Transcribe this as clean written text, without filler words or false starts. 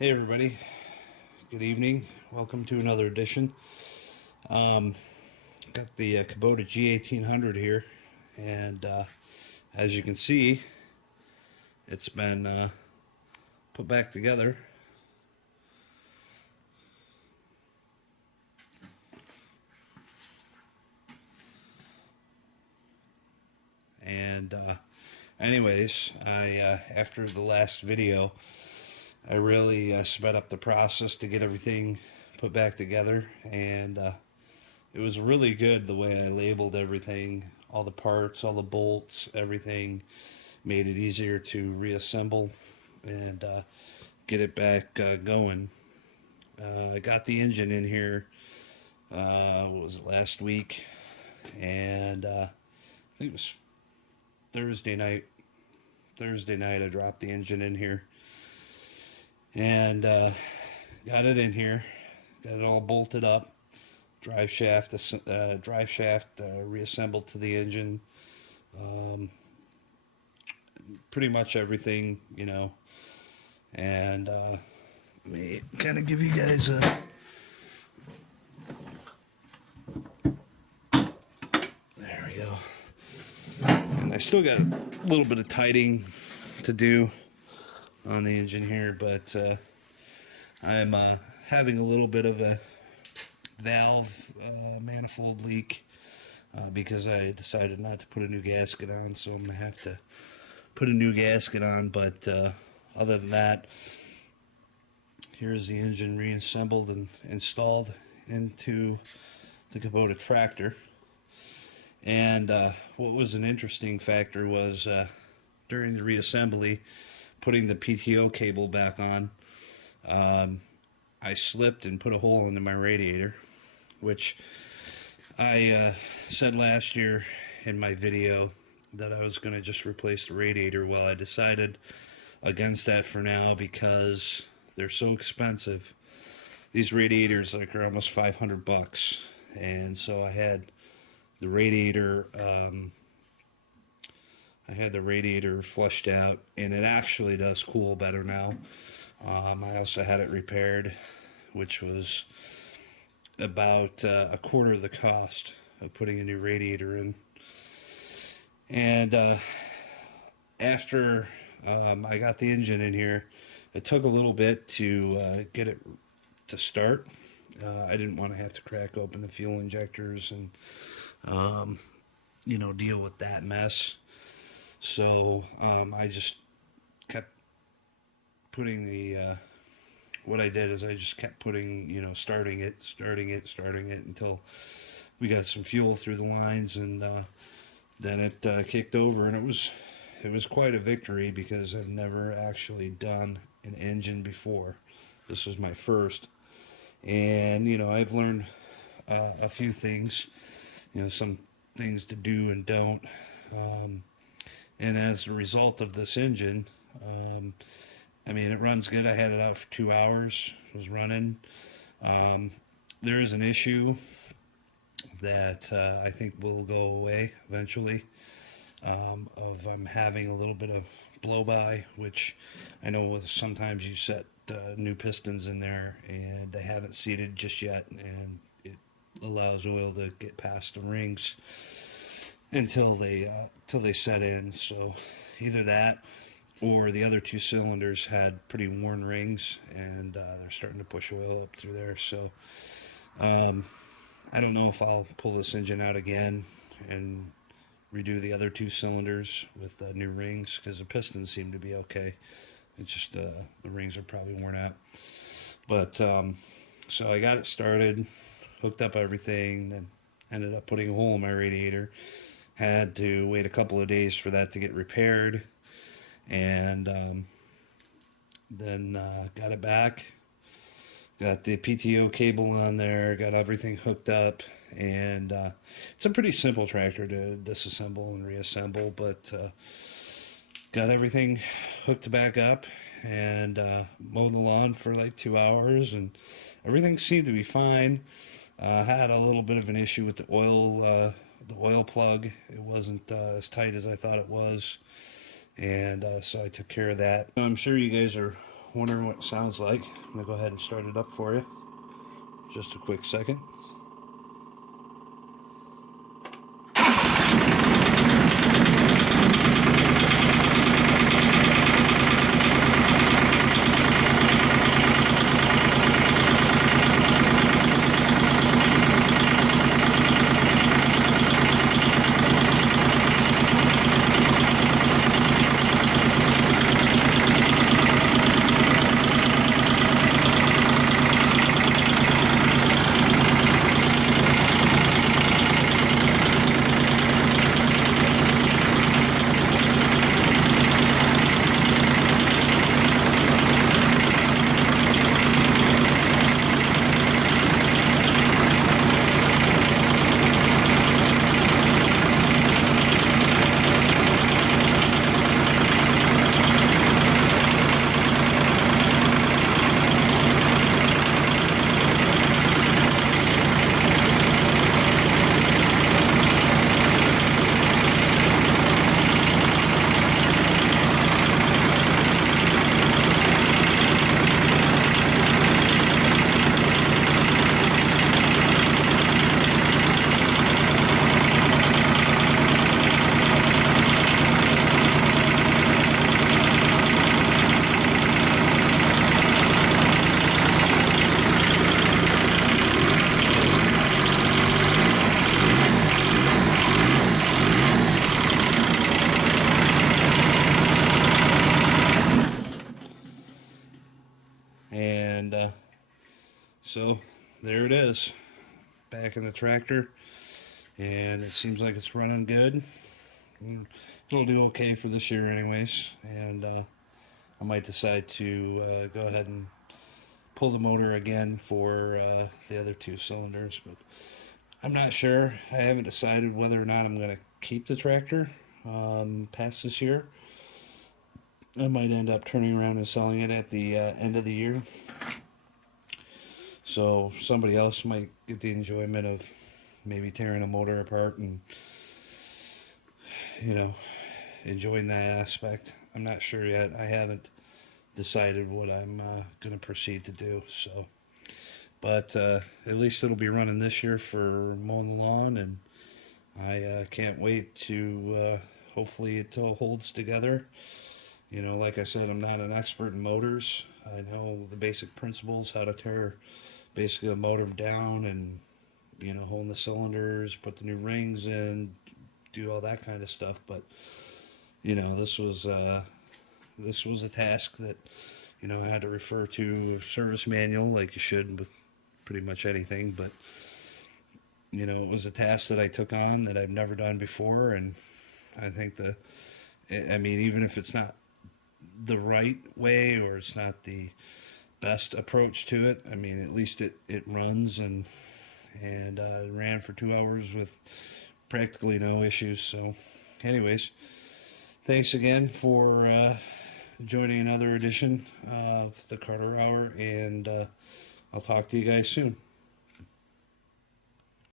Hey everybody, good evening. Welcome to another edition. Got the Kubota G1800 here, and as you can see, it's been put back together. And anyways, after the last video, I really sped up the process to get everything put back together, and it was really good the way I labeled everything, all the parts, all the bolts, everything. Made it easier to reassemble and get it back going. I got the engine in here, what was it, last week, and I think it was Thursday night. I dropped the engine in here and got it in here, got it all bolted up, drive shaft reassembled to the engine, pretty much everything, you know. And let me kind of give you guys a there we go. And I still got a little bit of tightening to do on the engine here, but I'm having a little bit of a valve manifold leak because I decided not to put a new gasket on, so I'm gonna have to put a new gasket on. But other than that, here's the engine reassembled and installed into the Kubota Tractor. And what was an interesting factor was during the reassembly, putting the PTO cable back on, I slipped and put a hole into my radiator, which I said last year in my video that I was going to just replace the radiator. Well, I decided against that for now because they're so expensive. These radiators are almost $500, and so I had the radiator flushed out, and it actually does cool better now. I also had it repaired, which was about a quarter of the cost of putting a new radiator in. And after I got the engine in here, it took a little bit to get it to start. I didn't want to have to crack open the fuel injectors and deal with that mess. So I just kept putting what I did is I just kept putting, starting it until we got some fuel through the lines, and then it kicked over, and it was quite a victory because I've never actually done an engine before. This was my first, and I've learned a few things, some things to do and don't. And as a result of this engine, it runs good. I had it out for 2 hours. It was running. There is an issue that I think will go away eventually, of having a little bit of blow-by, which I know sometimes you set new pistons in there and they haven't seated just yet, and it allows oil to get past the rings until they set in. So either that or the other two cylinders had pretty worn rings, and they're starting to push oil up through there. So I don't know if I'll pull this engine out again and redo the other two cylinders with new rings, because the pistons seem to be okay. It's just the rings are probably worn out. But so I got it started, hooked up everything, then ended up putting a hole in my radiator. Had to wait a couple of days for that to get repaired, and then got it back, got the PTO cable on there, got everything hooked up, and it's a pretty simple tractor to disassemble and reassemble, but got everything hooked back up, and mowed the lawn for like 2 hours, and everything seemed to be fine. Had a little bit of an issue with the oil plug. It wasn't as tight as I thought it was, and so I took care of that. I'm sure you guys are wondering what it sounds like, I'm going to go ahead and start it up for you. Just a quick second. And so there it is, back in the tractor, and it seems like it's running good. It'll do okay for this year anyways, and I might decide to go ahead and pull the motor again for the other 2 cylinders, but I'm not sure. I haven't decided whether or not I'm going to keep the tractor past this year. I might end up turning around and selling it at the end of the year. So somebody else might get the enjoyment of maybe tearing a motor apart and, you know, enjoying that aspect. I'm not sure yet. I haven't decided what I'm going to proceed to do. So, but at least it'll be running this year for mowing the lawn, and I can't wait to hopefully it all holds together. You know, like I said, I'm not an expert in motors. I know the basic principles, how to tear basically a motor down and, you know, hold the cylinders, put the new rings in, do all that kind of stuff. But, you know, this was a task that, you know, I had to refer to a service manual like you should with pretty much anything. But, you know, it was a task that I took on that I've never done before. And I think I mean, even if it's not the right way or it's not the best approach to it, I mean, at least it runs, and ran for 2 hours with practically no issues. So anyways, thanks again for joining another edition of the Carter Hour, and I'll talk to you guys soon.